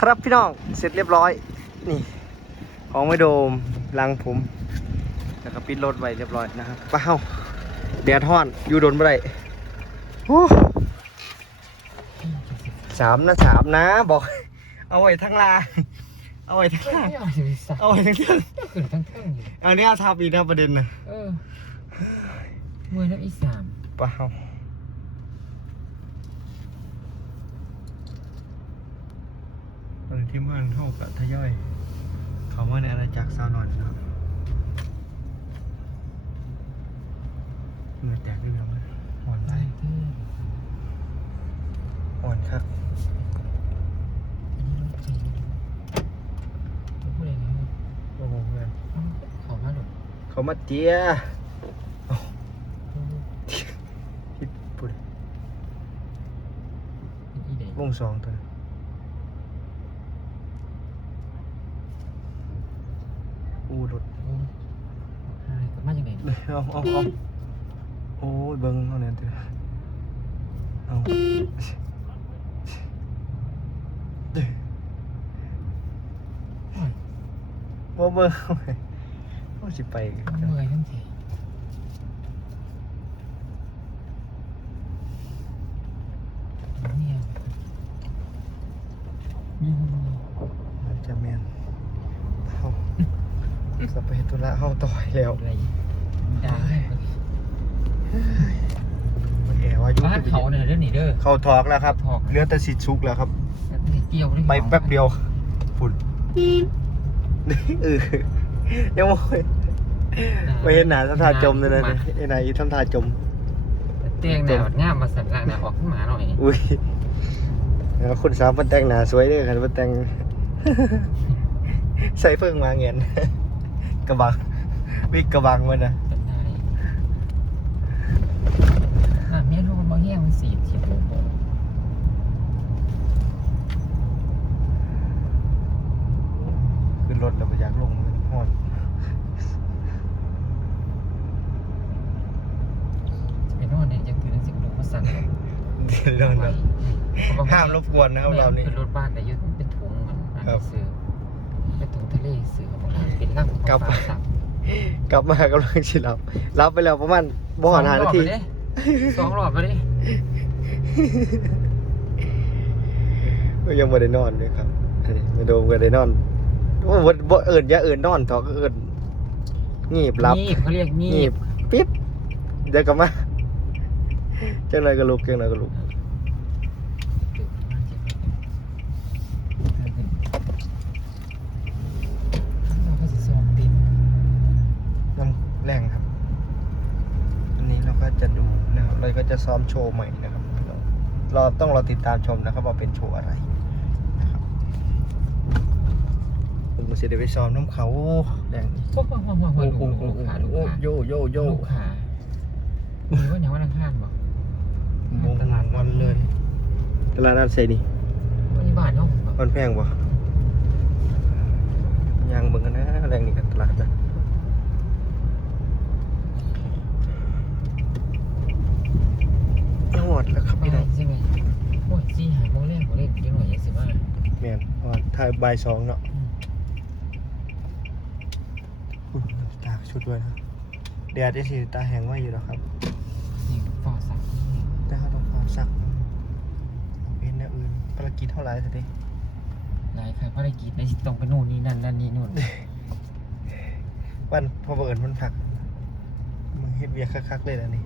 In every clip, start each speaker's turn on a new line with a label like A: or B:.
A: ครับพี่น้องเสร็จเรียบร้อย นี่ ของไม่โดมลังผมแล้วก็ปิดรถไว้เรียบร้อยนะครับไปเฮาแดดฮ้อนอยู่โดนบ่ได้โอ้สามนะสามนะบอก เอาไว้ทั้งลางเอาไว้ทั้งลาง
B: ไม่เอาสิสัก
A: เอาไว้ทั้งเรื่อง
B: ขึ้นทั้งเท่งอยู่
A: อันนี้เอาทับอีกนะประเด็นนะ
B: เออมือน้ำอีสาม
A: ไปเฮา ที่มันเท่ากับทย่อย เขามาในอาณาจักรซาลอนครับเงือแตกด้วยครับอ่อน
B: ไร
A: อ่อนครับเขามาเตี้ยทิ
B: ศปุ่น
A: วงสองตัว อู้รถ
B: โอ้หายกลับมาจากไหน
A: เอาเอาเอาโอ้ยเบิ้งเอาเนี่ยเถอะเอาเด้อ
B: โอ้ย
A: บ่เบิ้งเอาไปเอาสิไปกัน
B: เมื่อยทั้งทีเนี่ยอืม
A: มันจะแม่นเฮา สเปตุละเฮาต่อยแล้ว
B: อะไรได้
A: มันแอว่าอยุ่
B: บ้านเขาเนี่ยเด้อนี่เด้อ
A: เขาถอกแล้วครับ
B: ถอก
A: เหลือแต่สิชุกแล้วครับ
B: แล้วนี่เกี่ยวนี่
A: ไปแป๊บเดียวฝุ่นเออยังไม่ไม่เห็นหนาทำท่าจมเลยนะไอ้นายทำท่าจม
B: เตียงเนี่ยง่ามมาสั่นล่างเนี่ยออกขึ้นมาหน่อย
A: อุ้ยแล้วคุณสาวมันแต่งหนาสวยเด้วยครับมันแต่ง ใส่เพิ่งมาเงียน กระบังวิกกระบังมันนะ
B: เป็นได้อะเมียลูกมันบ่แห้งมันสีเขียวโบ
A: ขึ้นรถแล้วไปอยากลงมันฮอน
B: ไปนอนเนี่ยจะคือหนังสือลูกมาสั่น
A: เดี๋ยวเดินแบบห้ามรบกวนนะครับเรานี่
B: คือรถบ้านแต่ยึดเป็นถุงมันอัน
A: ครับ
B: ซื้อเป็นถุงทะเลซื้อหมด เป็นร่างของ
A: กลับ
B: ฟ้าสับ
A: กลับมากำลังชิรับรับไปแล้วประมาณบ่หอนหานาที
B: สองรอบไปดิ
A: ก็ยังไม่ได้นอนเลยครับไม่โดมก็ได้นอนโอ้บ่บ่เอิญอย่าเอิญนอนเถอะก็เอิญงีบรับ
B: งีบเขาเรียกงี
A: งี
B: บบ
A: ปิ๊บเดี๋ยวกลับมาจังไรก็ลุกจังไรก็ลุก
B: เราก็จะซ้อมปิด
A: น้ำแรงครับ อันนี้เราก็จะดูนะครับ เราก็จะซ้อมโชว์ใหม่นะครับเราต้องรอติดตามชมนะครับว่าเป็นโชว์อะไรนะครับผมก็จะได้ไปซ้อมน้ำเขาแรง
B: พวกพวกพวกพวก
A: โอ้
B: ลูก
A: โห
B: ลูกขาลูกขา
A: โยโยโย
B: ลูกขาหรือว่าอย่างว่านังข้านบอก
A: มงวันเลยตลาดนัดเซนี่
B: วันนี้บ้านเขาผมบอก
A: มันแพงปะยางเบิ่งกันนะแรงนี่กันตลาดนะหอดแล้วครับพี่น้อง
B: ใช่ไหมโอ้ยสี่หาโมงแรกผมเล่นยังหน่อยยังสิบห้า
A: แมนหอดถ่าย บ่ายสองเนาะอุ๊ยตากชุดด้วยนะแดดได้สิตาแห้งไว้อยู่แล้วครับ
B: นี่ฟอสักนี่
A: แต่เขาต้องความซักเป็นแนวอื่นภารกิจเท่าไหร่สิ
B: หลายค่ะภารกิจในตรงไปนู่นนี่นั่นนั่นนี่นู่น
A: วันพอเปิดมันผักมึงเฮ็ดเวียกคักๆเลยนะนี่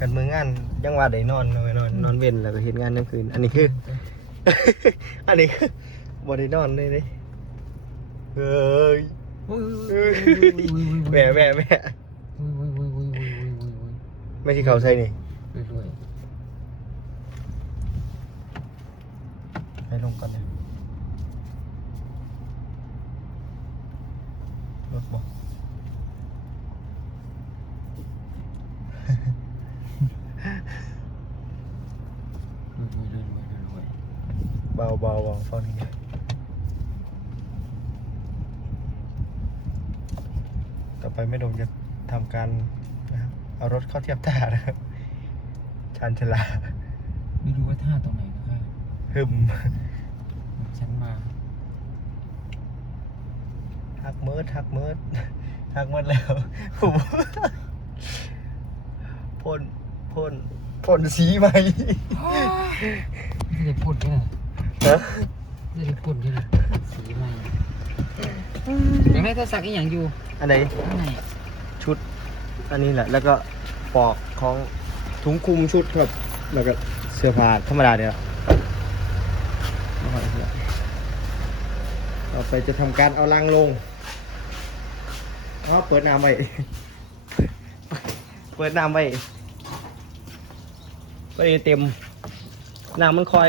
A: กันมืองานยังว่าได้นอนเลยนอนนอนเว้นแล้วก็เฮ็ดงานกลางคืน อันนี้คือ อันนี้คือ บอดี้นอนเลยนี่เฮ้ยแหม่แห
B: ม่แหม่
A: ไม่ที่เขาใช่นี่ห้ลงก่อนเลยรถบอกเบาเบาเบาฟังนี่ ไปไม่ดมจะทำการนะครับเอารถเข้าเทียบท่านะครับชานชลา
B: ไม่รู้ว่าท่าตรงไหนนะคะ
A: หึม
B: ฉันมา
A: หักเมิดหักเมิดหักเมิดแล้วผมพ่นพ่นพ่นสีใหม่
B: ไม่ได้พูดแค่ไหน
A: ฮะ
B: ไม่ได้พูดแค่ไหนสีใหม่ ยังให้ตัวสักอีกอย่างอยู่
A: อันไหน
B: ข้างใน
A: ชุด อันนี้แหละ แล้วก็ปอกของถุงคลุมชุดครับ แล้วก็เสื้อผ้าธรรมดาเนี่ยไม่ค่อยเท่าไหร่ต่อไปจะทำการเอาลังลงเอาเปิดน้ำไว้ เปิดน้ำไว้ไว้เต็มน้ำมันคอย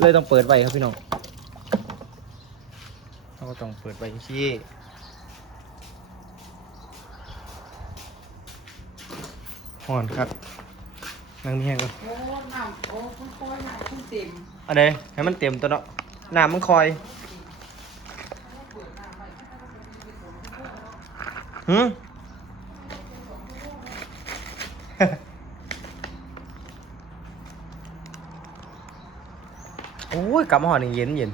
A: เลยต้องเปิดไว้ครับพี่น้องเรา ก็ต้องเปิดไว้ที่ห่อนครับนั่งมีแห้งก่อน
B: โอ้น้ำโอ้ค่อยๆน้ำขึ้นเต็ม
A: อันไหนให้มันเต็มตัวเนาะน้ำมันคอยหืมโอ้ยกลับมาหอนี่เย็นเย็น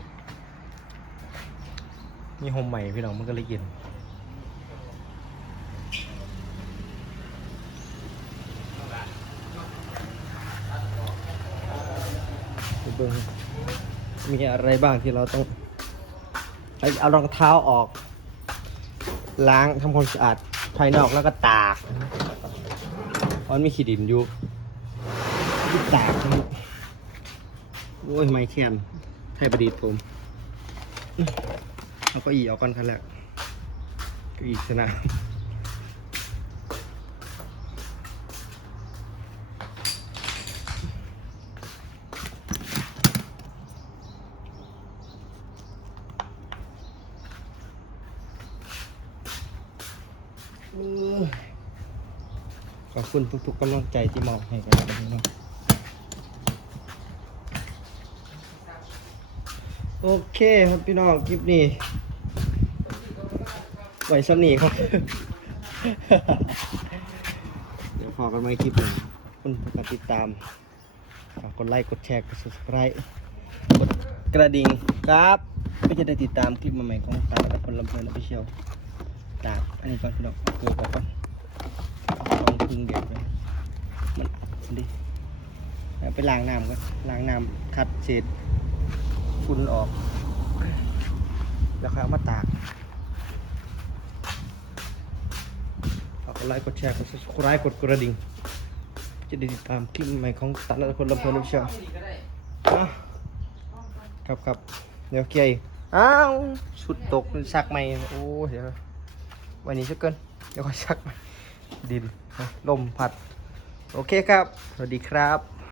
A: มีโฮมใหม่พี่น้องมันก็เลยเย็นเบิ่งมีอะไรบ้างที่เราต้อง เอารองเท้าออก ล้างทำความสะอาดภายนอกแล้วก็ตากเพราะมันมีขีดินอยู่ตากโอ้ย ไม่แคนไทยประดิษฐ์ผม เอาก็อีออกก่อนคันแรกเก็อีสนามโอ้ยขอบคุณทุกๆกำลังใจที่มอบให้กันนะครับโอเคครับพี่น้องคลิปนี้ ไว้สำนีครับ เดี๋ยวพอกันไหมคลิปหนึ่งคุณผู้กดติดตามฝากกดไลค์กดแชร์กด subscribe กดกระดิ่งครับเพื่อจะได้ติดตามคลิปใหม่ๆของตาและคนลำเพลินออฟฟิเชียลตากอันนี้ก่อนพี่น้องเกิดก่อนลองพึ่งเด็ดไปมันมันดิเอาไปล้างน้ำก่อนล้างน้ำคัดเศษฝุ่นออก แล้วค่อยเอามาตากฝา กดไลค์กดแชร์กด subscribe กดกระดิ่ง จะได้ติดตามคลิปใหม่ของตัดและคนลำเพลินลูกเชียวครับครับเดี๋ยวเกียร์อ้าวสุดตกชักใหม่โอ้เดี๋ยววันนี้ชักเกินเดี๋ยวค่อยชักใหม่ดินลมพัด โอเคครับ สวัสดีครับ